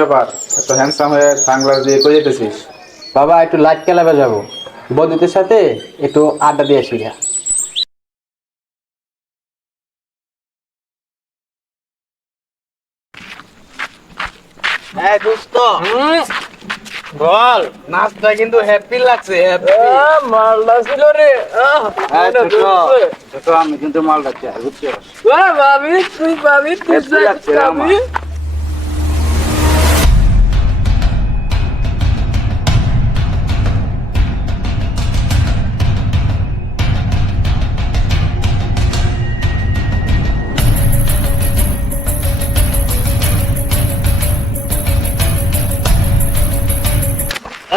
ব্যাপার, এত হ্যান্ডসাম হয়ে সানগ্লাস দিয়ে কই যেতেছিস? বাবা একটু লাইট ক্লাবে যাবো, বন্ধুদের সাথে একটু আড্ডা দিয়ে আসি গা। এই দোস্ত বল, নাচটা কিন্তু হ্যাপি লাগছে। মালটা ছিল রে। আমি কিন্তু মালটা চাই, বুঝছিস? ভাবি তুই ভাবি তুই Happy লাগছে রে আমার। ভাবি।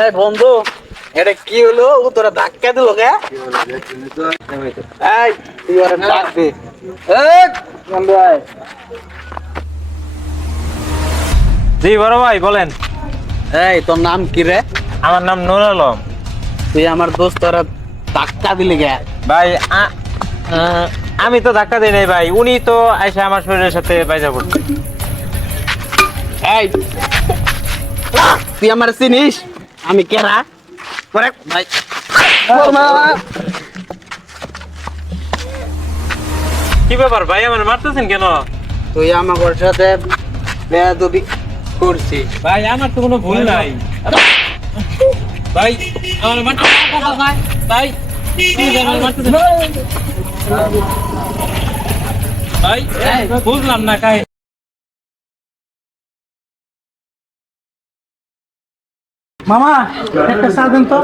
এই বন্ধু, এটা কি হলো? ও তোরা ধাক্কা দিল কে? এই তুই ওরে ডাক দে। এই বন্ধু আয়। জি বড় ভাই বলেন। এই তোর নাম কি রে? আমার নাম নুর আলম। তুই আমার দোস্ত তোরা ধাক্কা দিলি কে? ভাই আমি তো ধাক্কা দিই নাই ভাই, উনি তো এসে আমার শরীরের সাথে বাইজা পড়ছে। এই তুই আমার চিনিস? আমি কেরা? করে ভাই কি ব্যাপার ভাই, আমার মারতেছেন কেন? তুই আমার সাথে বেয়াদবি করছিস। ভাই আমার তো কোনো ভুল নাই। ভাই আমার ভাই ভাই please আমার মারতেছেন। ভাই বুঝলাম না কাই। মামা একটা চা দেন তো।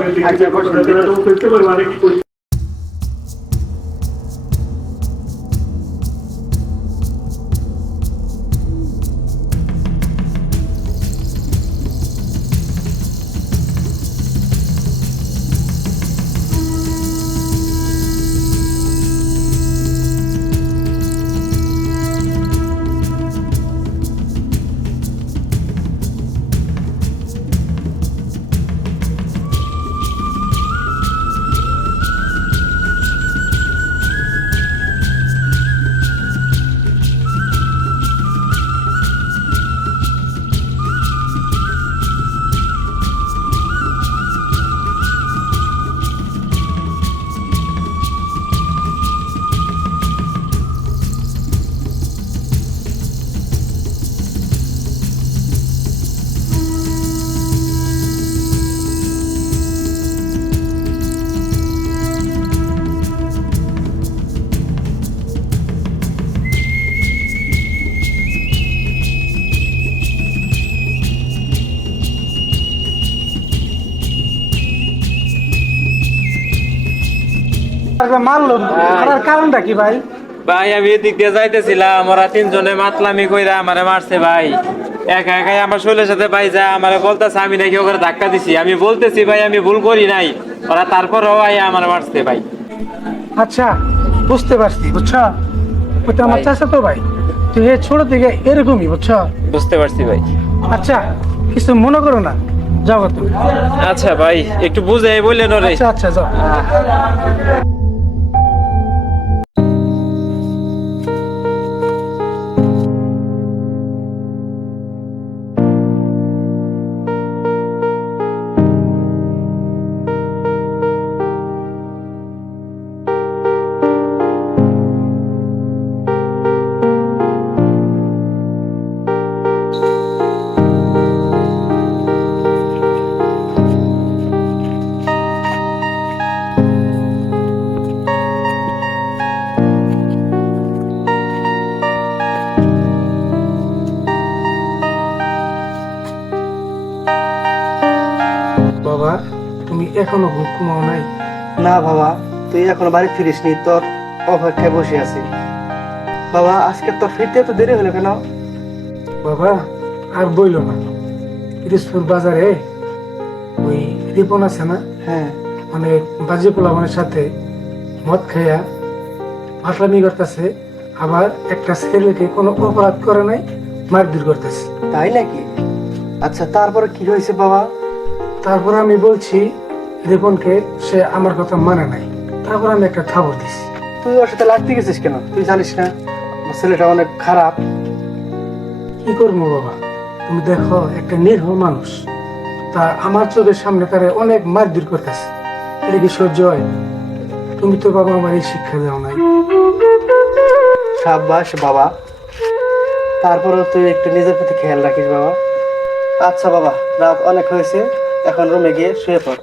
মারলো, মারার কারণটা কি ভাই? ভাই আমি এদিক দিয়ে যাইতেছিলাম, ওরা তিনজনে মাতলামি কইরা আমারে মারছে ভাই। একা একাই আমার শরীরের সাথে ভাই যা আমারে বলতেছে আমি নাকি ওকে ধাক্কা দিছি। আমি বলতেছি ভাই আমি ভুল করি নাই, ওরা তারপরও ভাই আমার মারছে ভাই। আচ্ছা বুঝতে পারছি, বুঝছো? ওটা আমার চাচা তো ভাই, তুই ছোট থেকে এরকমই, বুঝছো? বুঝতে পারছি ভাই। আচ্ছা কিছু মনে করো না, যাও তুমি। আচ্ছা ভাই একটু বুঝে বললেন ওরে। আচ্ছা আচ্ছা যাও। বাবা তুমি এখনো ঘুম ঘুমাও নাই? না বাবা, তুই এখনো বাড়ি ফিরিসনি, তোর অপেক্ষায় বসে আছি। বাবা আজকে তোর ফিরতে তো দেরি হলো কেন? বাবা আর বইলো না, পিরোজপুর বাজারে ওই রিপন আছে না, হ্যাঁ মানে বাজি পোলাপানের সাথে মদ খাইয়া ফাটলামি করতেছে, আবার একটা ছেলেকে কোনো অপরাধ করে নাই মারধর করতেছে। তাই নাকি? আচ্ছা তারপরে কি হয়েছে বাবা? তারপর আমি বলছি রিপনকে, সে আমার কথা মানে নাই। তারপর আমি একটা খবর দিছি। তুই ওর সাথে লাগতে গেছিস কেন? তুই জানিস না আমার ছেলেটা অনেক খারাপ? কি করবো বাবা, তুমি দেখো একটা নির্ভ মানুষ, তা আমার চোখের সামনে তারা অনেক মারধর করতেছে, এটা কি সহ্য হয়? তুমি তো বাবা আমার এই শিক্ষা দাও নাই। সাব্বাস বাবা, তারপরেও তুই একটু নিজের প্রতি খেয়াল রাখিস বাবা। আচ্ছা বাবা, রাত অনেক হয়েছে, এখন রুমে গিয়ে শুয়ে পড়।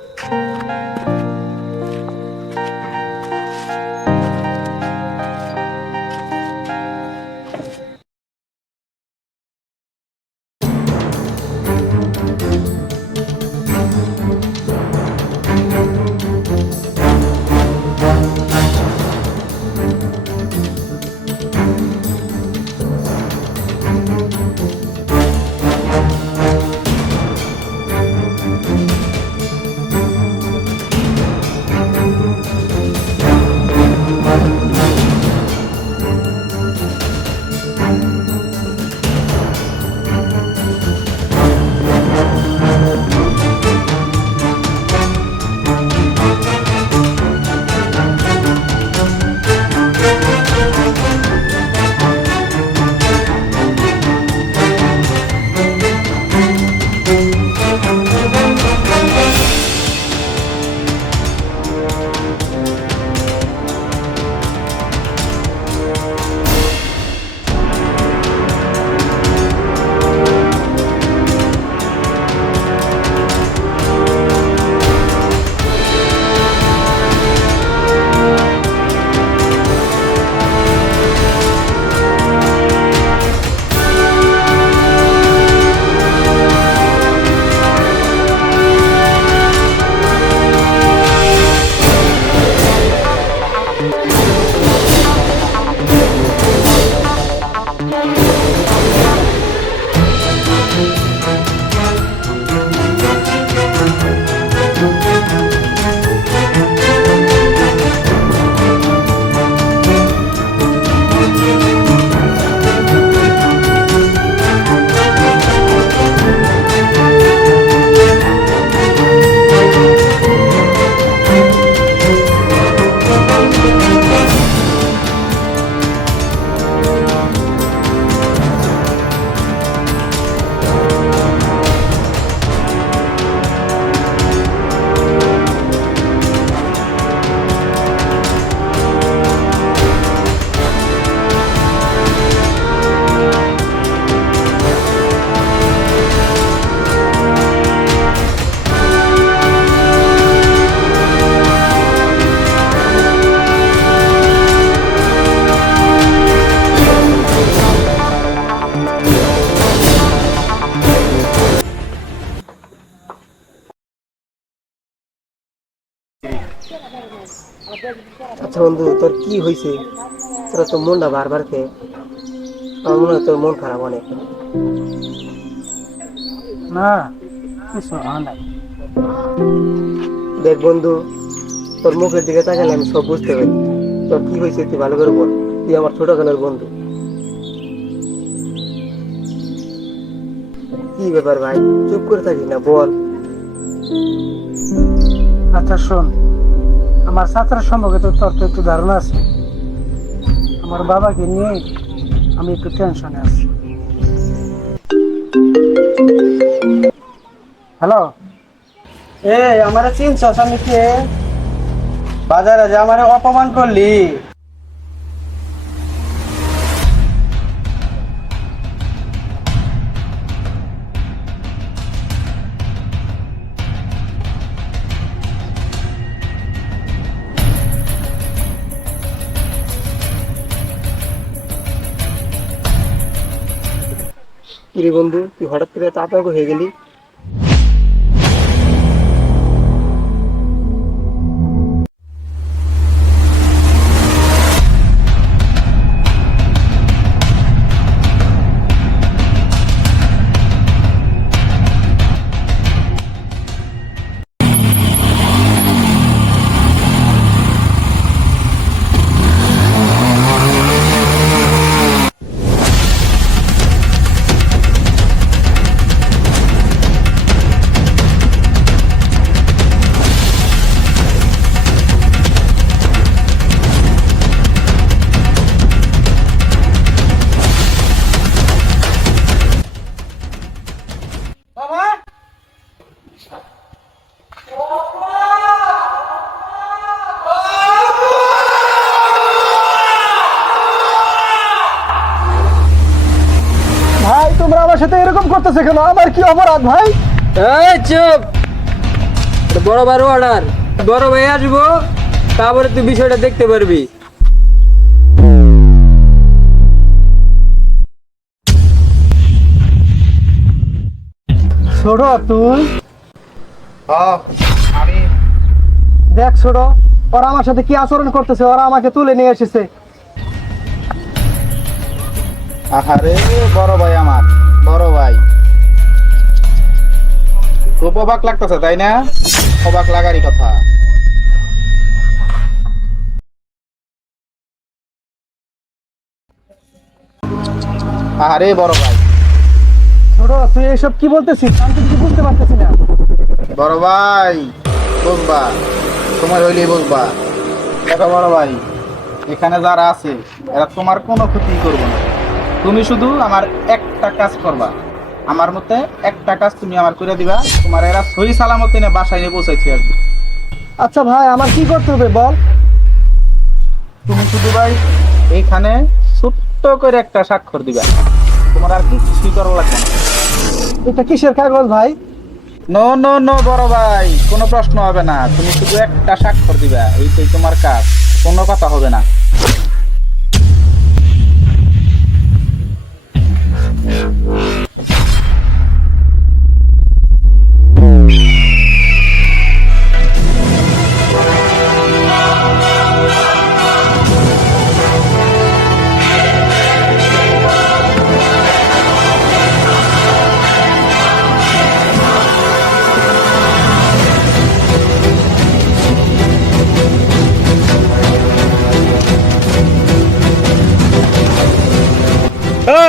আচ্ছা বন্ধু, তোর কি হয়েছে? তোর তো মনটা বারবার খেয়ে, আমার মনে হয় তোর মন খারাপ অনেক। না, কিছু হয় নাই। দেখ বন্ধু, তোর মুখের দিকে তাকালে আমি সব বুঝতে পারি। তোর কি হয়েছে তুই ভালো করে বল, তুই আমার ছোটখানের বন্ধু। কি ব্যাপার ভাই, চুপ করে থাকিস না, বল। আচ্ছা শোন, আমার ছাত্রের সম্পর্কে তো তোর তো একটু ধারণা আছে। আমার বাবাকে নিয়ে আমি একটু টেনশনে আছি। হ্যালো, এই আমারে চিনছস? আমি কে? বাজারে যে আমারে অপমান করলি। কিরে বন্ধু, তুই হঠাৎ করে এত আতঙ্ক হয়ে গেলি? সাথে এরকম করতেছে কেন? আমার কি অপরাধ ভাই? এই চুপ, এটা বড় ভাইয়ের অর্ডার। বড় ভাই আসবো, তারপরে তুই বিষয়টা দেখতে পারবি। ছোট তুই আমি দেখ ছোট, ওরা আমার সাথে কি আচরণ করতেছে, ওরা আমাকে তুলে নিয়ে এসেছে। আহারে বড় ভাই, আমার বড় ভাই, খুব অবাক লাগতেছে তাই না? অবাক লাগারই কথা। আহারে বড় ভাই, ছোট তুই এসব কি বলতেছিস? আমি তো কিছু বুঝতে পারতেছি না। বড় ভাই বুঝবা, তোমার হইলেই বুঝবা। দেখো বড় ভাই, এখানে যারা আছে এরা তোমার কোনো ক্ষতি করবে না। তুমি শুধু আমার একটা কাজ করবা, আমার মতে একটা কাজ তুমি আমার করে দিবা, তোমার এরা সহি সালামতে নিয়ে বাসায় নিয়ে পৌঁছাইছে আর কি। আচ্ছা ভাই, আমার কি করতে হবে বল? তুমি শুধু ভাই এইখানে ছোট্ট করে একটা স্বাক্ষর দিবা, তোমার আর কিছুই করা লাগবে না। এটা কিসের কাগজ ভাই? নো নো নো বড় ভাই, কোনো প্রশ্ন হবে না, তুমি শুধু একটা স্বাক্ষর দিবা, এইটাই তোমার কাজ, কোনো কথা হবে না।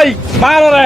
এই মার রে।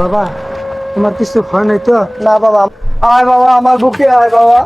বাবা তোমার কিছু হয় নাই তো? না বাবা, আয় বাবা, আমার বুকে আয় বাবা।